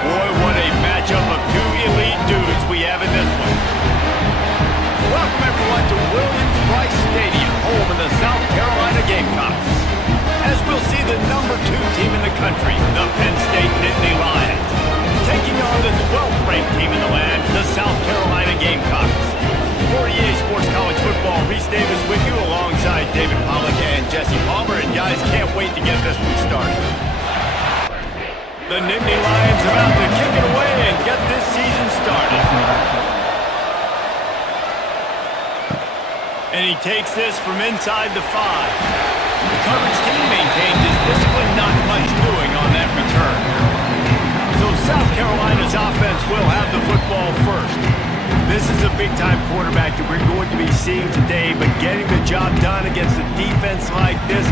Boy, what a matchup of two elite dudes we have in this one. Welcome, everyone, to Williams-Brice Stadium, home of the South Carolina Gamecocks. As we'll see the #2 team in the country, the Penn State Nittany Lions, taking on the 12th-ranked team in the land, the South Carolina Gamecocks. For EA Sports College Football, Reese Davis with you alongside David Pollack and Jesse Palmer. And guys, can't wait to get this one started. The Nittany Lions about to kick it away and get this season started. And he takes this from inside the 5. The coverage team maintains his discipline, not much doing on that return. So South Carolina's offense will have the football first. This is a big-time quarterback that we're going to be seeing today, but getting the job done against a defense like this,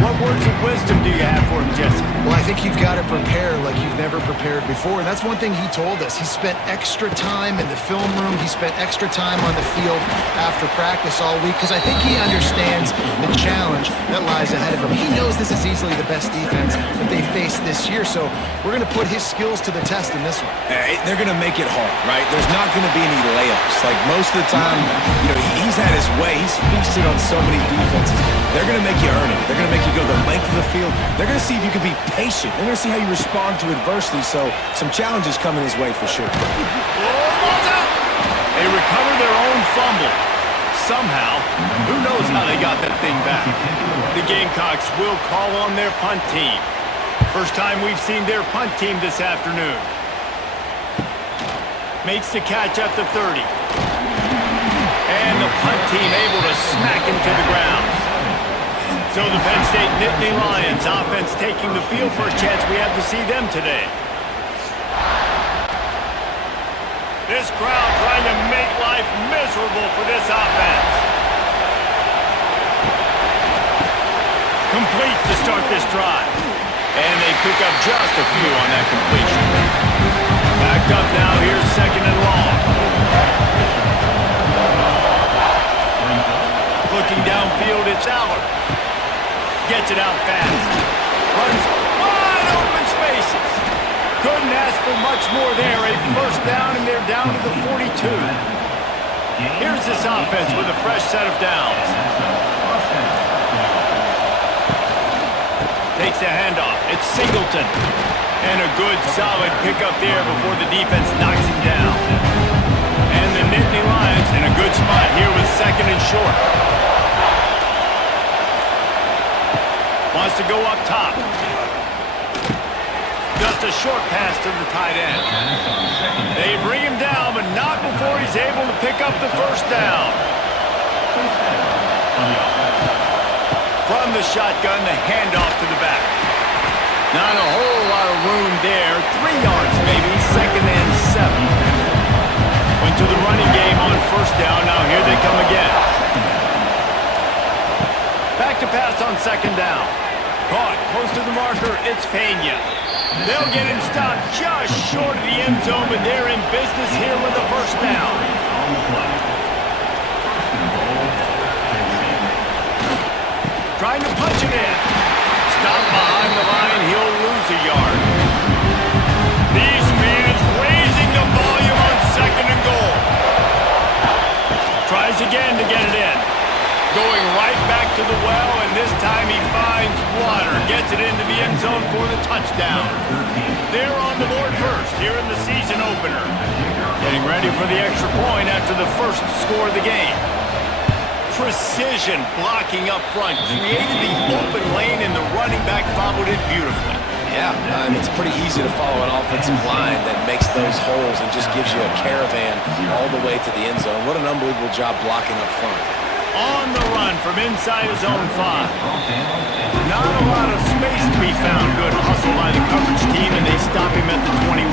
what words of wisdom do you have for him, Jesse? Well, I think you've got to prepare like you've never prepared before, and that's one thing he told us. He spent extra time in the film room. He spent extra time on the field after practice all week, because I think he understands the challenge that lies ahead of him. He knows this is easily the best defense that they faced this year, so we're going to put his skills to the test in this one. They're going to make it hard, right? There's not going to be any layups. Like, most of the time, he's had his way. He's feasted on so many defenses. They're going to make you earn it. They're going to make you go the length of the field. They're going to see if you can be patient. They're going to see how you respond to adversity. So some challenges coming his way for sure. They recover their own fumble. Somehow, who knows how they got that thing back. The Gamecocks will call on their punt team. First time we've seen their punt team this afternoon. Makes the catch at the 30. And the punt team able to smack him to the ground. So the Penn State Nittany Lions offense taking the field. First chance we have to see them today. This crowd trying to make life miserable for this offense. Complete to start this drive. And they pick up just a few on that completion. Backed up now, here's 2nd and long. Looking downfield, it's Allard. Gets it out fast. Runs wide open spaces. Couldn't ask for much more there. A first down, and they're down to the 42. Here's this offense with a fresh set of downs. Takes the handoff. It's Singleton. And a good, solid pickup there before the defense knocks him down. And the Nittany Lions in a good spot here with 2nd and short. Wants to go up top. Just a short pass to the tight end. They bring him down, but not before he's able to pick up the first down. From the shotgun, the handoff to the back. Not a whole lot of room there. 3 yards maybe, 2nd and 7. Went to the running game on first down. Now here they come again. Back to pass on 2nd down. Caught close to the marker. It's Pena. They'll get him stopped just short of the end zone, but they're in business here with a first down. Trying to punch it in. Stop behind the line. He'll lose a yard. These fans raising the volume on 2nd and goal. Tries again to get it in. Going right back to the well, and this time he finds water. Gets it into the end zone for the touchdown. They're on the board first here in the season opener. Getting ready for the extra point after the first score of the game. Precision blocking up front. Created the open lane, and the running back followed it beautifully. Yeah, it's pretty easy to follow an offensive line that makes those holes and just gives you a caravan all the way to the end zone. What an unbelievable job blocking up front. On the run from inside his own 5. Not a lot of space to be found. Good hustle by the coverage team, and they stop him at the 21.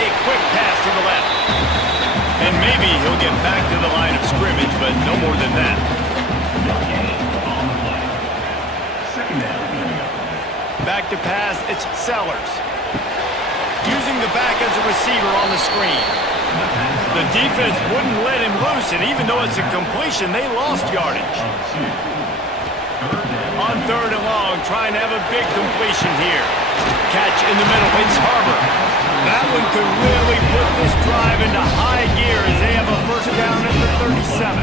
A quick pass to the left. And maybe he'll get back to the line of scrimmage, but no more than that. Back to pass, it's Sellers. Using the back as a receiver on the screen. The defense wouldn't let him loose, and even though it's a completion, they lost yardage. On 3rd and long, trying to have a big completion here. Catch in the middle. It's Harbor. That one could really put this drive into high gear as they have a first down at the 37.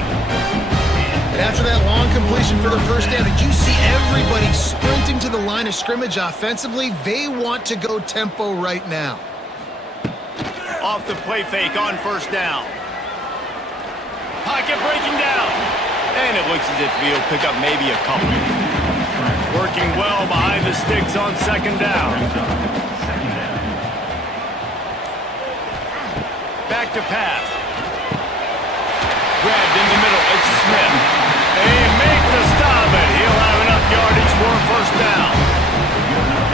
And after that long completion for the first down, did you see everybody sprinting to the line of scrimmage offensively? They want to go tempo right now. Off the play fake on first down. Pocket breaking down. And it looks as if he'll pick up maybe a couple. Working well behind the sticks on second down. Back to pass. Grabbed in the middle. It's Smith. They make the stop, but he'll have enough yardage for a first down.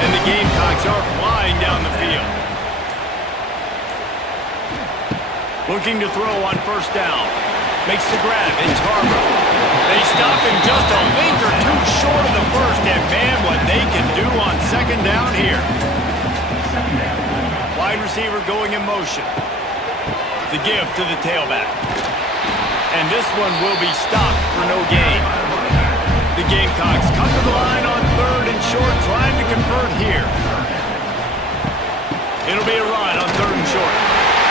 And the Gamecocks are flying down the field. Looking to throw on first down. Makes the grab. It's Harbor. They stop him just a link or two short of the first, and man, what they can do on second down here. Wide receiver going in motion. The give to the tailback. And this one will be stopped for no gain. The Gamecocks come to the line on third and short, trying to convert here. It'll be a run on third and short.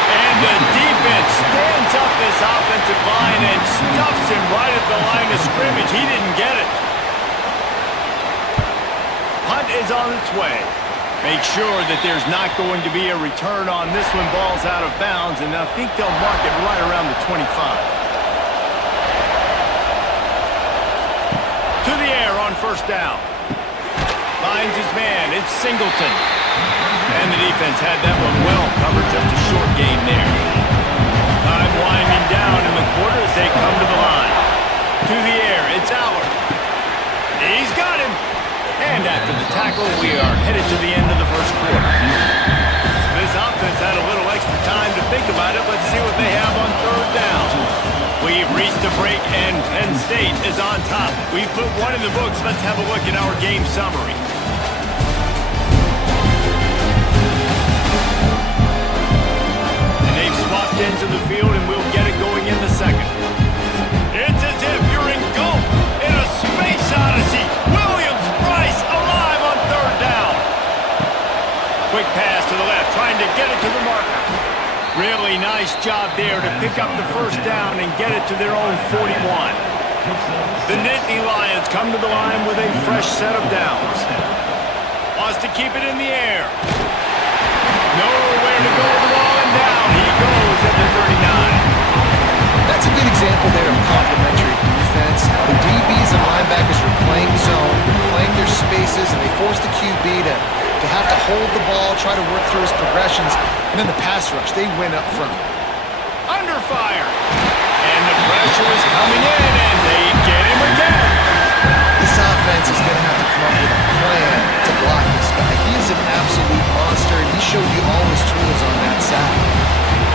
And the defense stands up this offensive line and stuffs him right at the line of scrimmage. He didn't get it. Punt is on its way. Make sure that there's not going to be a return on this one. Ball's out of bounds, and I think they'll mark it right around the 25. To the air on first down. Finds his man. It's Singleton. And the defense had that one well covered. Just a short gain there. Time winding down in the quarter as they come to the line. To the air. It's Allard. He's got him. And after the tackle, we are headed to the end of the first quarter. This offense had a little extra time to think about it. Let's see what they have on third down. We've reached a break, and Penn State is on top. We've put one in the books. Let's have a look at our game summary. And they've swapped into the field, and we'll get it going in the second. It's as if you're engulfed in a space odyssey. Williams-Brice alive on third down. Quick pass to the left, trying to get it to the marker. Really nice job there to pick up the first down and get it to their own 41. The Nittany Lions come to the line with a fresh set of downs. Wants to keep it in the air. Nowhere to go with the ball, and down he goes at the 39. That's a good example there of complementary defense. The DBs and linebackers are playing zone, playing their spaces, and they force the QB to have to hold the ball, try to work through his progressions, and then the pass rush, they win up front. Under fire. And the pressure is coming in, and they get him again. This offense is going to have to come up with a plan to block this guy. He is an absolute monster, and he showed you all his tools on that side.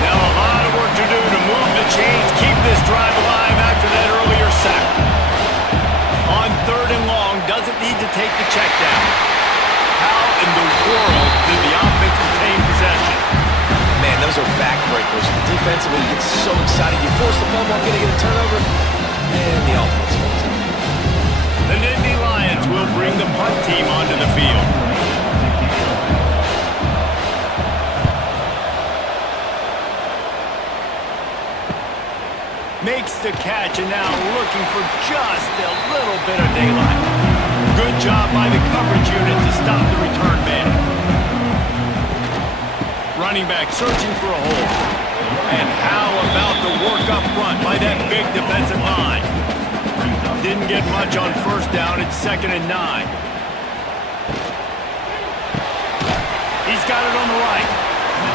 Now a lot of work to do to move the chains, keep this drive alive after that earlier sack. On third and long, doesn't need to take the check down. How in the world did the offense retain possession? Man, those are backbreakers. Defensively, you get so excited. You force the fumble, I'm going to get a turnover, and the offense falls in. The Nittany Lions will bring the punt team onto the field. Makes the catch, and now looking for just a little bit of daylight. Good job by the coverage unit to stop the return man. Running back searching for a hole. And how about the work up front by that big defensive line? Didn't get much on first down. It's 2nd and 9. He's got it on the right.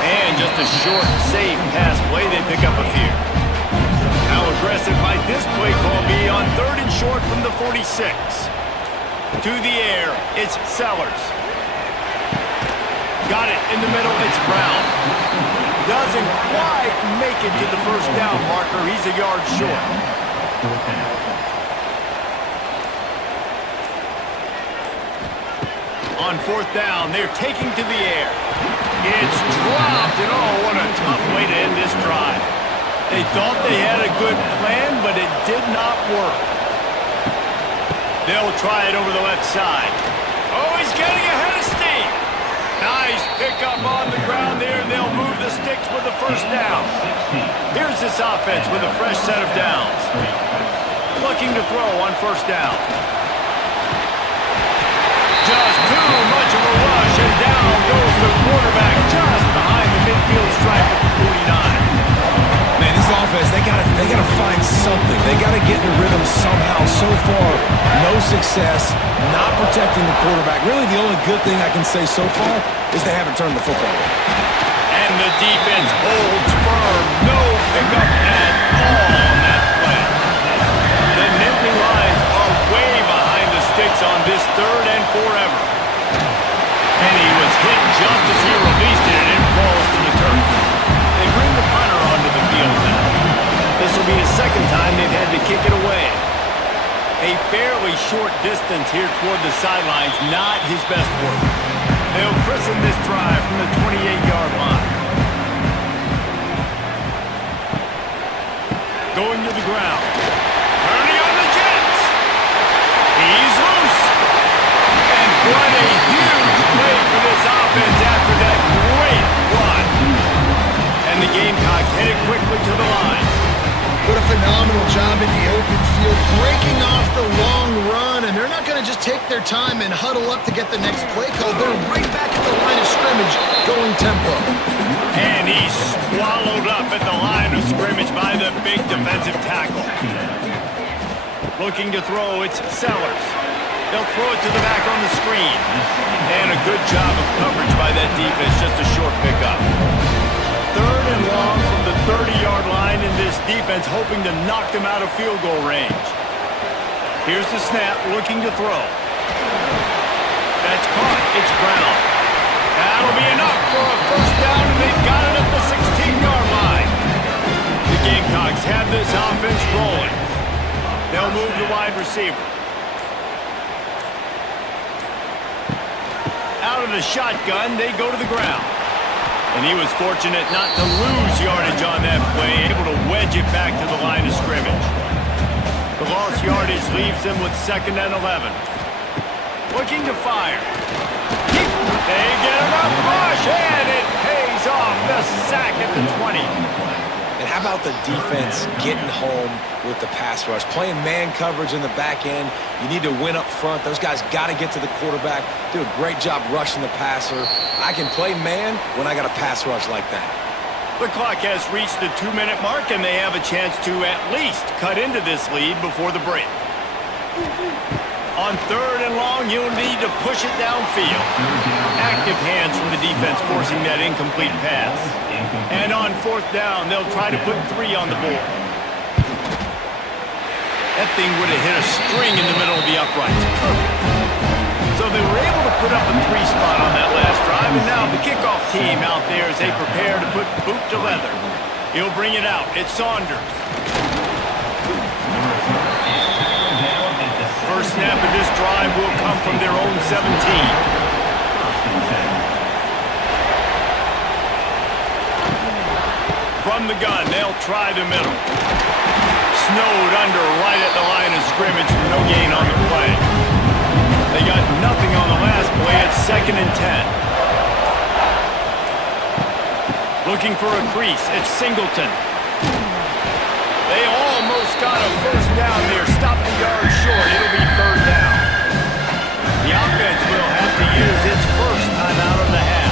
And just a short, safe pass play. They pick up a few. How aggressive might this play call be on third and short from the 46? To the air, it's Sellers. Got it in the middle, it's Brown. Doesn't quite make it to the first down marker. He's a yard short. On fourth down, they're taking to the air. It's dropped, and oh, what a tough way to end this drive. They thought they had a good plan, but it did not work. They'll try it over the left side. getting ahead of steam. Nice pickup on the ground there. They'll move the sticks with the first down. Here's this offense with a fresh set of downs. Looking to throw on first down. Just too much of a rush, and down goes the quarterback just behind the midfield stripe at the 49. Man, this offense, they gotta find something. They gotta get in the rhythm somehow. So far, no success, not protecting the quarterback. Really, the only good thing I can say so far is they haven't turned the football over. And the defense holds firm. No pickup at all on that play. The Nittany Lions are way behind the sticks on this 3rd and forever. And he was hit just as he released it, and it falls to the turf. They bring the punter onto the field now. This will be the second time they've had to kick it away. A fairly short distance here toward the sidelines, not his best work. They'll christen this drive from the 28-yard line. Going to the ground. Turning on the Jets. He's loose. And what a huge play for this offense after that great run. And the Gamecocks headed quickly to the line. What a phenomenal job in the open field, breaking off the long run, and they're not going to just take their time and huddle up to get the next play call. They're right back at the line of scrimmage, going tempo. And he's swallowed up at the line of scrimmage by the big defensive tackle. Looking to throw, it's Sellers. They'll throw it to the back on the screen. And a good job of coverage by that defense, just a short pickup. 3rd and long from the 30-yard line, in this defense hoping to knock them out of field goal range. Here's the snap, looking to throw. That's caught. It's Brown. That'll be enough for a first down, and they've got it at the 16-yard line. The Gamecocks have this offense rolling. They'll move the wide receiver. Out of the shotgun, they go to the ground. And he was fortunate not to lose yardage on that play, able to wedge it back to the line of scrimmage. The lost yardage leaves them with 2nd and 11. Looking to fire. They get him a rush, and it pays off the sack at the 20. And how about the defense getting home with the pass rush? Playing man coverage in the back end. You need to win up front. Those guys got to get to the quarterback. Do a great job rushing the passer. I can play man when I got a pass rush like that. The clock has reached the 2-minute mark, and they have a chance to at least cut into this lead before the break. On 3rd and long, you'll need to push it downfield. Active hands from the defense forcing that incomplete pass. And on 4th down, they'll try to put 3 on the board. That thing would have hit a string in the middle of the uprights. Perfect. So they were able to put up a 3 spot on that last drive, and now the kickoff team out there as they prepare to put boot to leather. He'll bring it out. It's Saunders. First snap of this drive will come from their own 17. From the gun, they'll try the middle. Snowed under right at the line of scrimmage for no gain on the play. They got nothing on the last play. It's 2nd and 10. Looking for a crease. It's Singleton. They almost got a first down there. Stop the yard short. It'll be 3rd down. The offense will have to use its first time out of the half.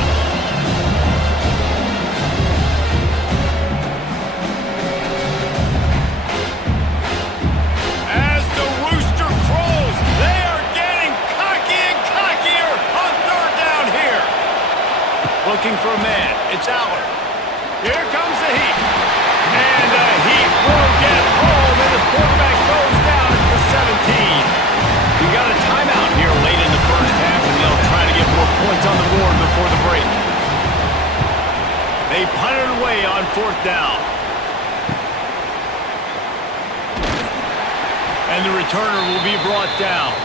As the rooster crows, they are getting cocky and cockier on 3rd down here. Looking for a man. It's Allard. Here comes the heat. And the heat will get home, and the quarterback goes down at the 17. We got a timeout here late in the first half, and they'll try to get more points on the board before the break. They punted away on 4th down. And the returner will be brought down.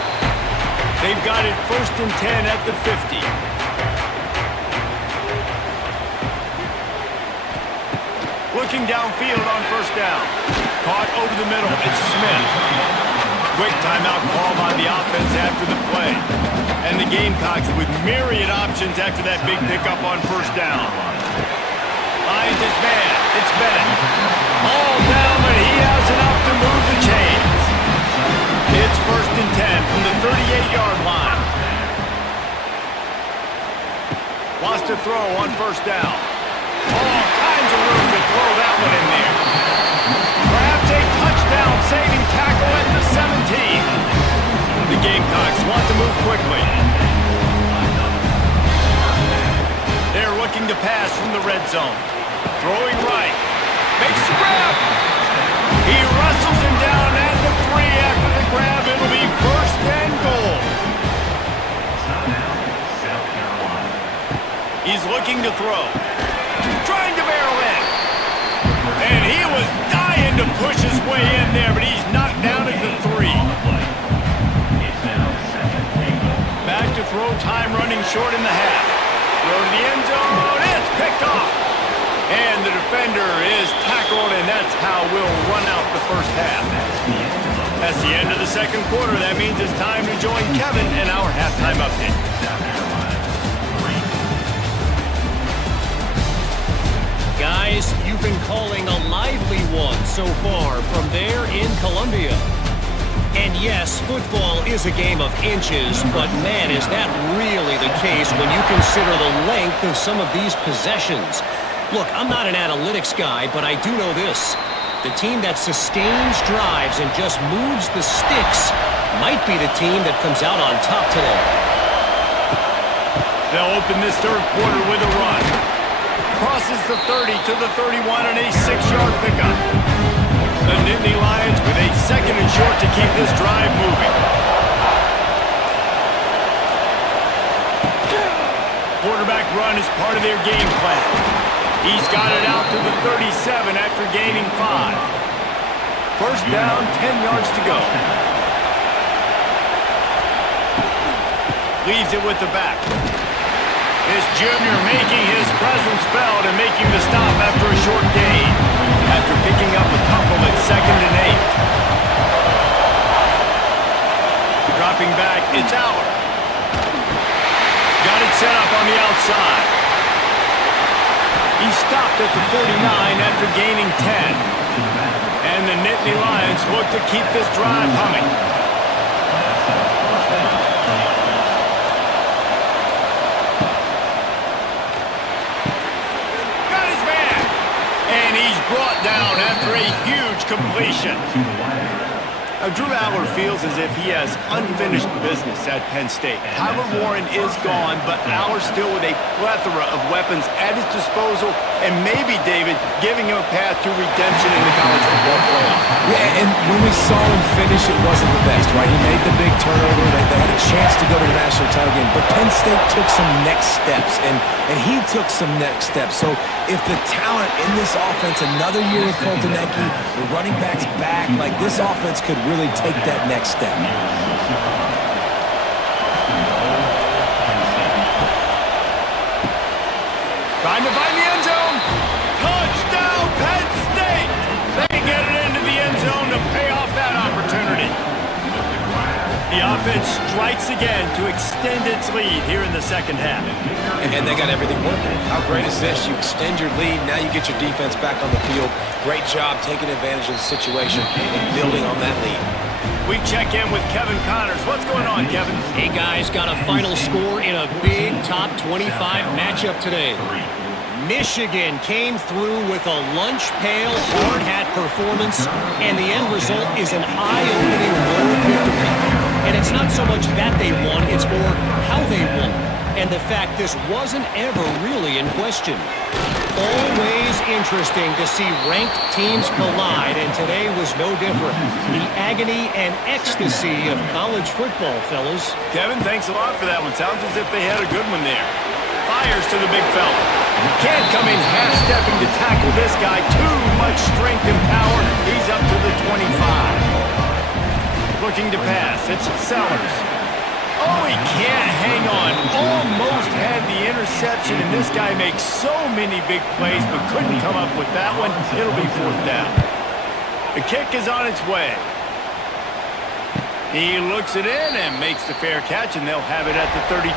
They've got it 1st and 10 at the 50. Looking downfield on 1st down. Caught over the middle. It's Smith. Quick timeout call by the offense after the play. And the game Gamecocks with myriad options after that big pickup on first down. Finds his man. It's Penn. All down, but he has enough to move the chains. It's 1st and 10 from the 38-yard line. Wants to throw on first down. All kinds of room to throw that one in there. Perhaps a touchdown-saving tackle at the 17. The Gamecocks want to move quickly. They're looking to pass from the red zone. Throwing right. Makes the grab. He wrestles him down at the 3 after the grab. It'll be 1st and goal. He's looking to throw. Trying to barrel in. And he was dying to push his way in there, but he's knocked down at the 3. Back to throw time, running short in the half. Throw to the end zone. It's picked off. And the defender is tackled, and that's how we'll run out the first half. That's the end of the second quarter. That means it's time to join Kevin in our halftime update. Guys, you've been calling a lively one so far from there in Columbia. And yes, football is a game of inches, but man, is that really the case when you consider the length of some of these possessions. Look, I'm not an analytics guy, but I do know this. The team that sustains drives and just moves the sticks might be the team that comes out on top today. They'll open this third quarter with a run. Crosses the 30 to the 31 on a 6-yard pickup. The Nittany Lions with a 2nd and short to keep this drive moving. Quarterback run is part of their game plan. He's got it out to the 37 after gaining 5. First down, 10 yards to go. Leaves it with the back. This junior making his presence felt and making the stop after a short gain. After picking up a couple at 2nd and 8. Dropping back, it's Aller. Got it set up on the outside. He stopped at the 49 after gaining 10. And the Nittany Lions look to keep this drive humming. Got his man. And he's brought down after a huge completion. Now, Drew Aller feels as if he has unfinished business at Penn State. Tyler Warren is gone, but Aller still with a plethora of weapons at his disposal, and maybe, David, giving him a path to redemption in the college football playoff. Yeah, and when we saw him finish, it wasn't the best, right? He made the big turnover. They had a chance to go to the national title game, but Penn State took some next steps, and he took some next steps. So if the talent in this offense, another year with Coltonecki, the running backs back, like this offense could really take that next step. Trying to find the end zone. Touchdown, Penn State! They get it into the end zone to pay off that opportunity. The offense strikes again to extend its lead here in the second half. And they got everything working. How great is this? You extend your lead, now you get your defense back on the field. Great job taking advantage of the situation and building on that lead. We check in with Kevin Connors. What's going on, Kevin? Hey guys, got a final score in a big top 25 matchup today. Michigan came through with a lunch pail hard hat performance, and the end result is an eye-opening road victory. And it's not so much that they won, it's more how they won, and the fact this wasn't ever really in question. Always interesting to see ranked teams collide, and today was no different. The agony and ecstasy of college football, fellas. Kevin, thanks a lot for that one. Sounds as if they had a good one there. Fires to the big fella. Can't come in half-stepping to tackle this guy. Too much strength and power. He's up to the 25. Looking to pass. It's Sellers. Oh, he can't hang on. Almost had the interception, and this guy makes so many big plays, but couldn't come up with that one. It'll be 4th down. The kick is on its way. He looks it in and makes the fair catch, and they'll have it at the 32.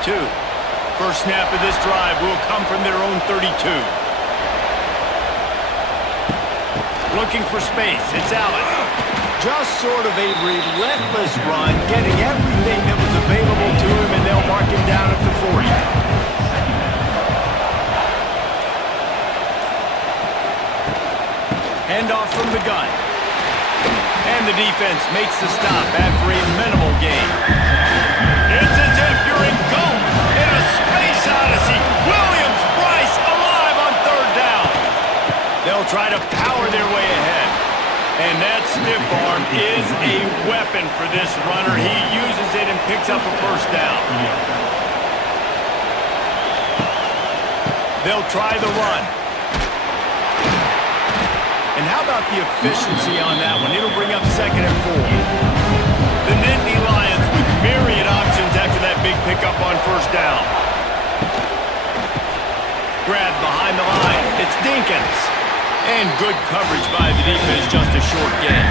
First snap of this drive will come from their own 32. Looking for space. It's Allen. Just sort of a relentless run, getting everything that was available to him, and they'll mark him down at the 40. Handoff from the gun. And the defense makes the stop after a minimal gain. It's as if you're in gold in a space odyssey. Williams-Brice alive on third down. They'll try to power their way ahead. And that stiff arm is a weapon for this runner. He uses it and picks up a first down. They'll try the run. And how about the efficiency on that one? It'll bring up 2nd and 4. The Nittany Lions with myriad options after that big pickup on first down. Grab behind the line. It's Dinkins. And good coverage by the defense, just a short gain.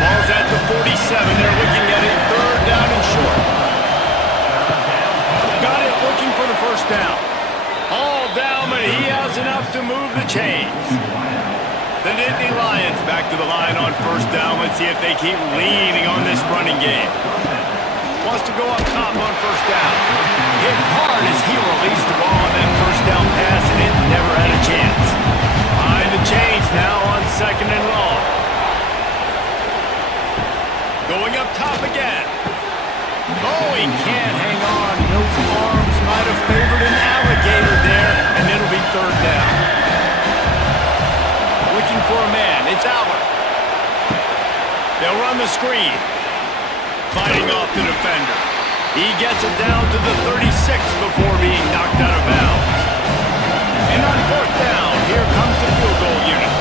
Ball's at the 47. They're looking at a third down and short. Got it, looking for the first down. All down, but he has enough to move the chains. The Nittany Lions back to the line on first down. Let's see if they keep leaning on this running game. Wants to go up top on first down. Hit hard as he released the ball on that first down pass, and it never had a chance. Behind the chains now on 2nd and long. Going up top again. Oh, he can't hang on. Those arms might have favored an alligator there, and it'll be third down. Looking for a man. It's Albert. They'll run the screen. Fighting off the defender. He gets it down to the 36 before being knocked out of bounds. And on fourth down, here comes the field goal unit.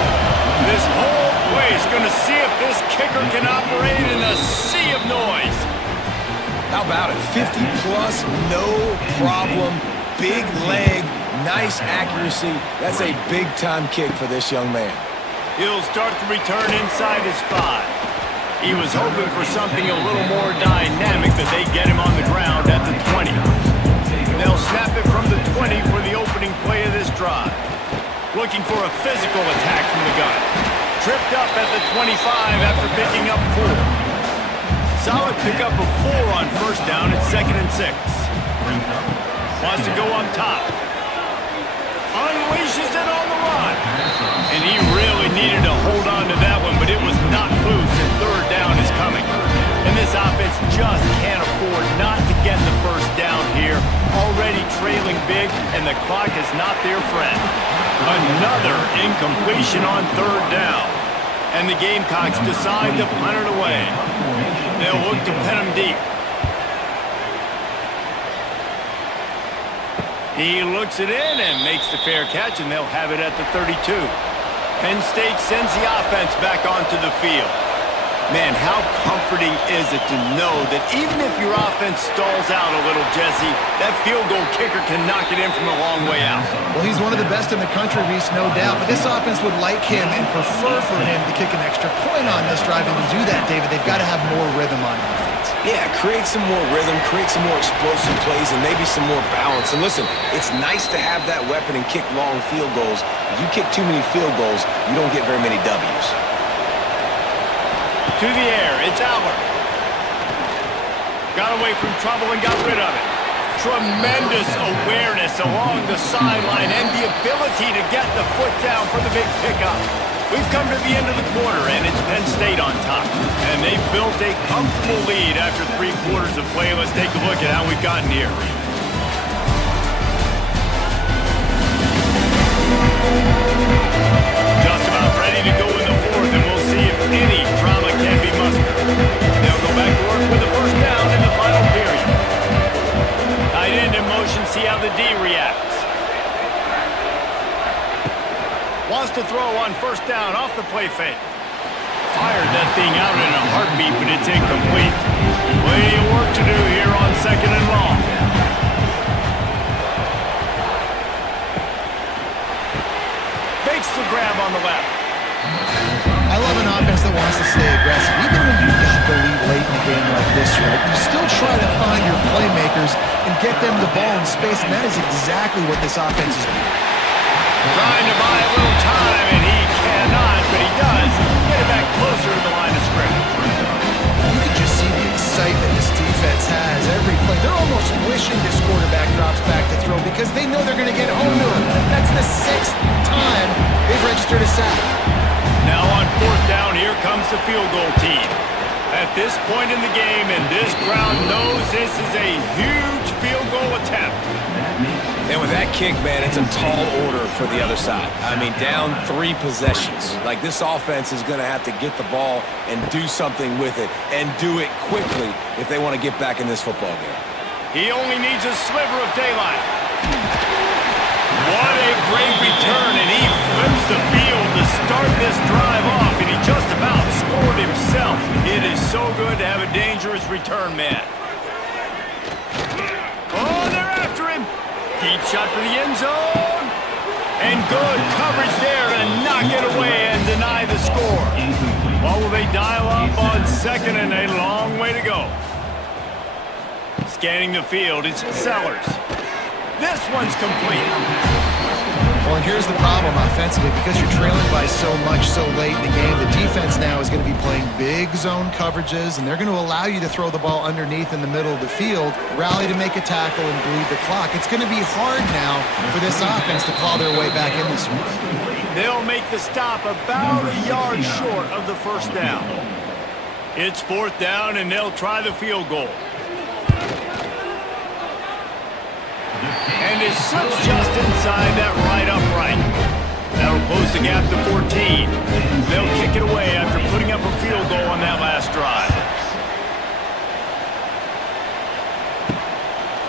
This whole place going to see if this kicker can operate in a sea of noise. How about it? 50 plus, no problem. Big leg, nice accuracy. That's a big-time kick for this young man. He'll start the return inside his 5. He was hoping for something a little more dynamic, that they get him on the ground at the 20. They'll snap it from the 20 for the opening play of this drive. Looking for a physical attack from the gun. Tripped up at the 25 after picking up 4. Solid pickup of 4 on first down at 2nd and 6. Wants to go up top. Unleashes it on the run. And he really needed to hold on to that one, but it was not loose, and third down is coming. And this offense just can't afford not to get the first down here. Already trailing big, and the clock is not their friend. Another incompletion on third down. And the Gamecocks decide to punt it away. They'll look to pin him deep. He looks it in and makes the fair catch, and they'll have it at the 32. Penn State sends the offense back onto the field. Man, how comforting is it to know that even if your offense stalls out a little, Jesse, that field goal kicker can knock it in from a long way out. Well, he's one of the best in the country, Reese, no doubt. But this offense would like him and prefer for him to kick an extra point on this drive. And to do that, David, they've got to have more rhythm on offense. Yeah, create some more rhythm, create some more explosive plays, and maybe some more balance. And listen, it's nice to have that weapon and kick long field goals. If you kick too many field goals, you don't get very many W's. To the air, it's Albert. Got away from trouble and got rid of it. Tremendous awareness along the sideline and the ability to get the foot down for the big pickup. We've come to the end of the quarter, and it's Penn State on top. And they've built a comfortable lead after 3 quarters of play. Let's take a look at how we've gotten here. Just about ready to go in the fourth, and we'll see if any drama can be mustered. They'll go back to work with the first down in the final period. Tight end in motion, see how the D reacts. Wants to throw on first down off the play fake. Fired that thing out in a heartbeat, but it's incomplete. Plenty of work to do here on 2nd and long. Makes the grab on the left. I love an offense that wants to stay aggressive. Even when you've got the lead late in a game like this, right? You still try to find your playmakers and get them the ball in space, and that is exactly what this offense is doing. Trying to buy a little time, and he cannot, but he does get it back closer to the line of scrimmage. You can just see the excitement this defense has every play. They're almost wishing this quarterback drops back to throw because they know they're going to get home to him. That's the 6th time they've registered a sack. Now on 4th down, here comes the field goal team. At this point in the game, and this crowd knows this is a huge field goal attempt. And with that kick, man, it's a tall order for the other side. I mean, down 3 possessions. Like, this offense is going to have to get the ball and do something with it, and do it quickly if they want to get back in this football game. He only needs a sliver of daylight. What a great return, and he flips the field to start this drive off, and he just about scored himself. It is so good to have a dangerous return man. Oh, they're after him. Deep shot for the end zone. And good coverage there to knock it away and deny the score. What will they dial up on 2nd and a long way to go? Scanning the field, it's Sellers. This one's complete. Well, and here's the problem offensively. Because you're trailing by so much so late in the game, the defense now is going to be playing big zone coverages, and they're going to allow you to throw the ball underneath in the middle of the field, rally to make a tackle, and bleed the clock. It's going to be hard now for this offense to claw their way back in this one. They'll make the stop about a yard short of the 1st down. It's 4th down, and they'll try the field goal. And it slips just inside that right upright. That'll close the gap to 14. They'll kick it away after putting up a field goal on that last drive.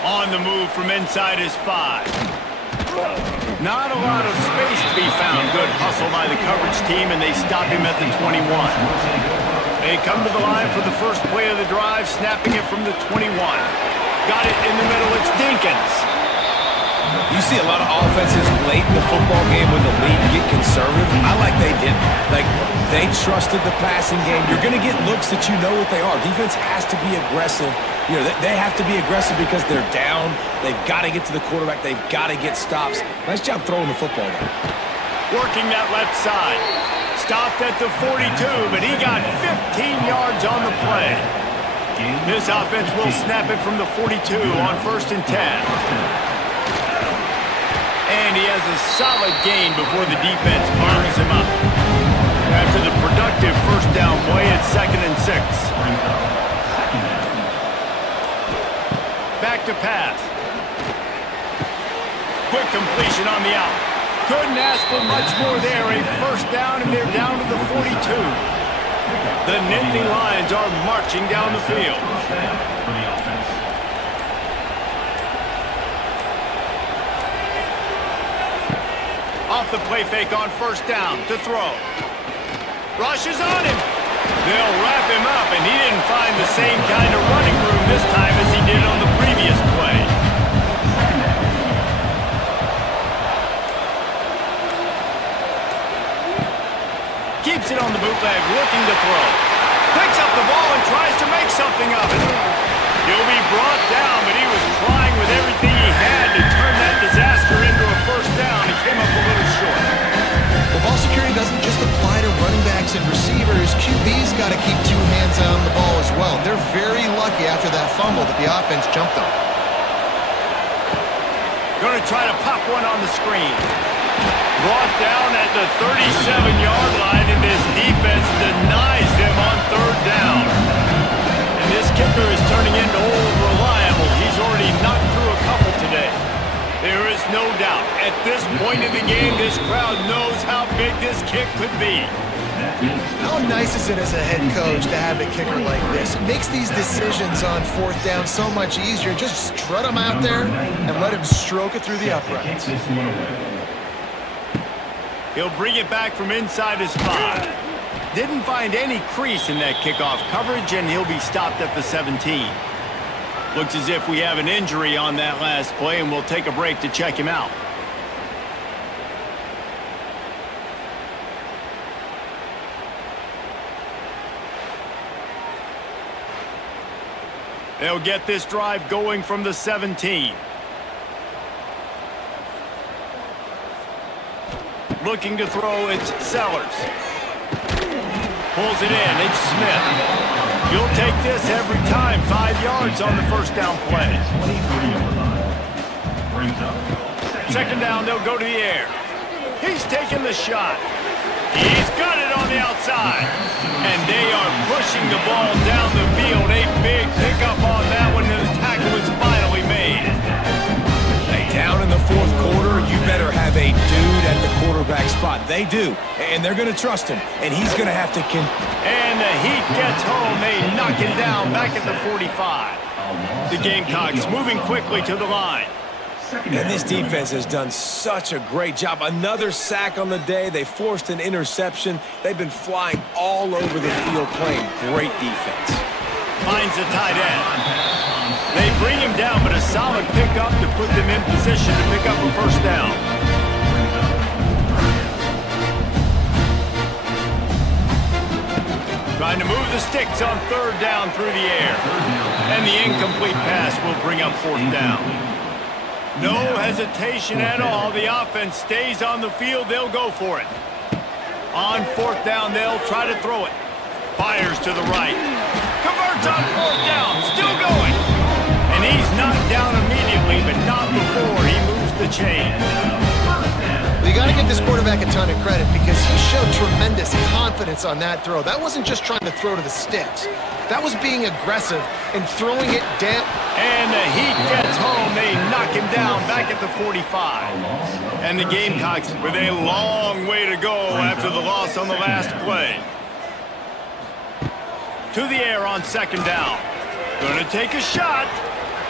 On the move from inside his 5. Not a lot of space to be found. Good hustle by the coverage team, and they stop him at the 21. They come to the line for the first play of the drive, snapping it from the 21. Got it in the middle. It's Dinkins. You see a lot of offenses late in the football game when the lead get conservative. I like they didn't. Like, they trusted the passing game. You're going to get looks that you know what they are. Defense has to be aggressive. You know, they have to be aggressive because they're down. They've got to get to the quarterback. They've got to get stops. Nice job throwing the football there. Working that left side. Stopped at the 42, but he got 15 yards on the play. This offense will snap it from the 42 on 1st and 10. And he has a solid gain before the defense burns him up. After the productive 1st down play, it's 2nd and 6. Back to pass. Quick completion on the out. Couldn't ask for much more there. A 1st down, and they're down to the 42. The Nittany Lions are marching down the field. Off the play fake on 1st down to throw. Rushes on him. They'll wrap him up, and he didn't find the same kind of running room this time as he did on the previous play. Keeps it on the bootleg, looking to throw. Picks up the ball and tries to make something of it. He'll be brought down, but he was trying with everything he had to turn that disaster into a 1st down. He came up a little short. Well, ball security doesn't just apply to running backs and receivers. QB's got to keep 2 hands on the ball as well. They're very lucky after that fumble that the offense jumped on. Going to try to pop one on the screen. Brought down at the 37-yard line, and this defense denies them on 3rd down. And this kicker is turning into old reliable. He's already knocked through a couple today. There is no doubt, at this point in the game, this crowd knows how big this kick could be. How nice is it as a head coach to have a kicker like this? It makes these decisions on 4th down so much easier. Just strut him out there and let him stroke it through the uprights. He'll bring it back from inside his 5. Didn't find any crease in that kickoff coverage, and he'll be stopped at the 17. Looks as if we have an injury on that last play, and we'll take a break to check him out. They'll get this drive going from the 17. Looking to throw, it's Sellers. Pulls it in, it's Smith. You'll take this every time. 5 yards on the first down play. Second down, they'll go to the air. He's taking the shot. He's got it on the outside. And they are pushing the ball down the field. A big pickup on that one, and the tackle is finally made. Hey, down in the fourth quarter, you better have a dude at the quarterback spot. They do, and they're going to trust him, and he's going to have to And the Heat gets home. They knock him down back at the 45. The Gamecocks moving quickly to the line. And this defense has done such a great job. Another sack on the day. They forced an interception. They've been flying all over the field playing great defense. Finds a tight end. They bring him down, but a solid pickup to put them in position to pick up a first down. Trying to move the sticks on third down through the air. And the incomplete pass will bring up fourth down. No hesitation at all. The offense stays on the field. They'll go for it. On fourth down, they'll try to throw it. Fires to the right. Converts on fourth down. Still going. And he's knocked down immediately, but not before he moves the chain. Well, you got to give this quarterback a ton of credit because he showed tremendous confidence on that throw. That wasn't just trying to throw to the sticks. That was being aggressive and throwing it down. And the Heat gets home. They knock him down back at the 45. And the Gamecocks with a long way to go after the loss on the last play. To the air on second down. Gonna take a shot.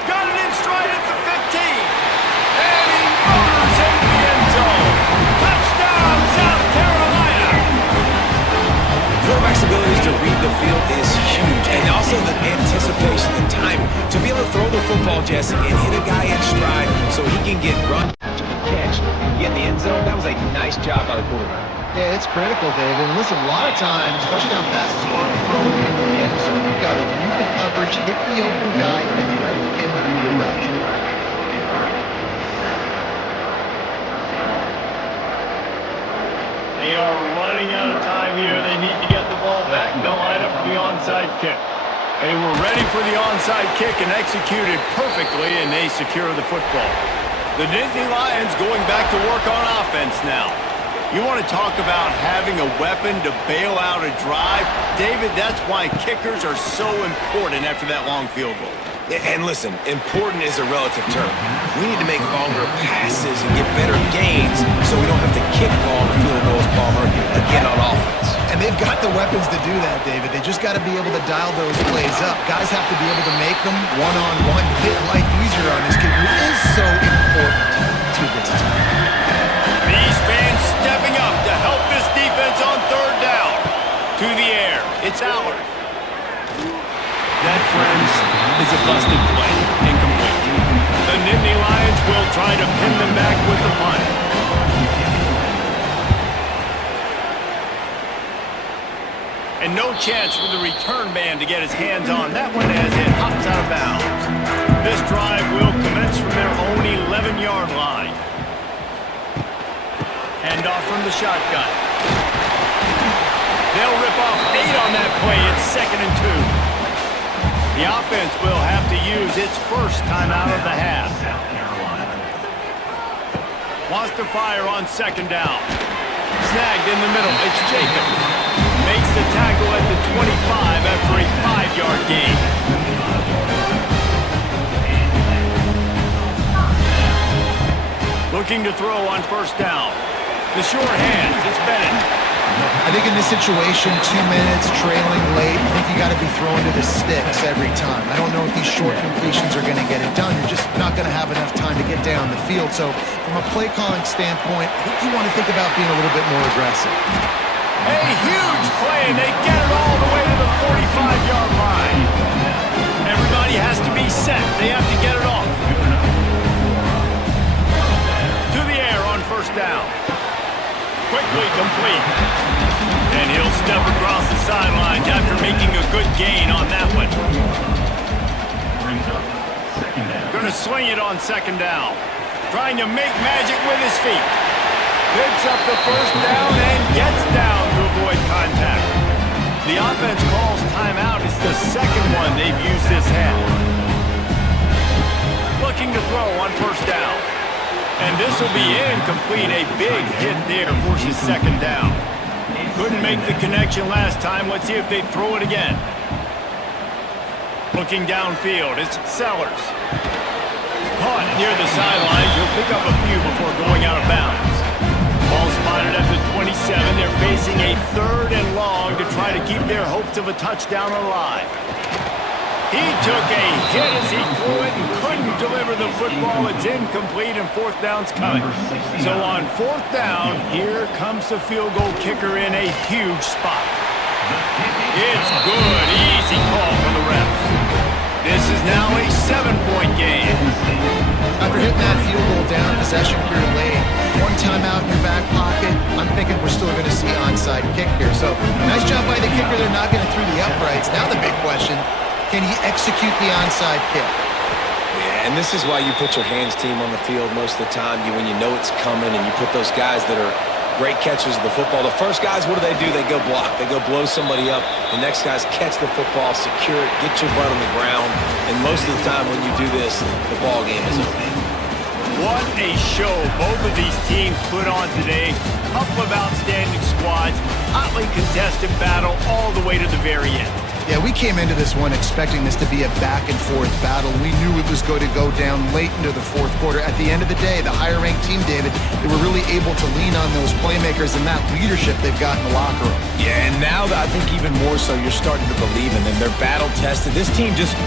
Got it in stride at the 15. And he runs into the end zone. Touchdown, South Carolina. Quarterback's abilities to read the field is huge, and also the anticipation, the timing. To be able to throw the football, Jesse, and hit a guy in stride so he can get run to the catch and get in the end zone, that was a nice job by the quarterback. Yeah, it's critical, David. And listen, a lot of times, touchdown passes are thrown into the end zone. You've got to read the coverage, hit the open guy, and let him do the rest. They are running out of time here. They need to get the ball back. They'll line up for the onside kick. They were ready for the onside kick and executed perfectly, and they secure the football. The Nittany Lions going back to work on offense now. You want to talk about having a weapon to bail out a drive? David, that's why kickers are so important after that long field goal. And listen, important is a relative term. We need to make longer passes and get better gains so we don't have to kick long field goals, Palmer, again on offense. And they've got the weapons to do that, David. They just got to be able to dial those plays up. Guys have to be able to make them one-on-one to make life easier on this kid who is so important to this team. These fans stepping up to help this defense on third down. To the air, it's Allard. That, friends, is a busted play. Incomplete. The Nittany Lions will try to pin them back with the punt. And no chance for the return man to get his hands on that one as it hops out of bounds. This drive will commence from their own 11-yard line. Hand off from the shotgun. They'll rip off 8 on that play. It's 2nd and 2. The offense will have to use its first timeout of the half. Wants to fire on second down. Snagged in the middle. It's Jacobs. Makes the tackle at the 25 after a 5-yard gain. Looking to throw on first down. The short hands. It's Bennett. I think in this situation, 2 minutes, trailing late, I think you got to be throwing to the sticks every time. I don't know if these short completions are going to get it done. You're just not going to have enough time to get down the field. So from a play calling standpoint, I think you want to think about being a little bit more aggressive. A huge play, and they get it all the way to the 45-yard line. Everybody has to be set. They have to get it off. To the air on first down. Quickly complete. And he'll step across the sidelines after making a good gain on that one. going to swing it on second down. Trying to make magic with his feet. Picks up the first down and gets down to avoid contact. The offense calls timeout. It's the second one they've used this half. Looking to throw on first down. And this will be incomplete. A big hit there forces second down. Couldn't make the connection last time. Let's see if they throw it again. Looking downfield, it's Sellers. Caught near the sidelines. He'll pick up a few before going out of bounds. Ball spotted at the 27. They're facing a 3rd and long to try to keep their hopes of a touchdown alive. He took a hit as he threw it and couldn't deliver the football. It's incomplete and 4th down's coming. So on 4th down, here comes the field goal kicker in a huge spot. It's good. Easy call for the refs. This is now a 7-point game. After hitting that field goal down, possession here late, one timeout in your back pocket, I'm thinking we're still going to see onside kick here. So nice job by the kicker. They're knocking it through the uprights. Now the big question, can he execute the onside kick? Yeah, and this is why you put your hands team on the field most of the time. When you know it's coming and you put those guys that are great catchers of the football. The first guys, what do? They go block. They go blow somebody up. The next guys catch the football, secure it, get your butt on the ground. And most of the time when you do this, the ball game is over. What a show both of these teams put on today. Couple of outstanding squads, hotly contested battle all the way to the very end. Yeah, we came into this one expecting this to be a back-and-forth battle. We knew it was going to go down late into the 4th quarter. At the end of the day, the higher-ranked team, David, they were really able to lean on those playmakers and that leadership they've got in the locker room. Yeah, and now I think even more so, you're starting to believe in them. They're battle-tested. This team just,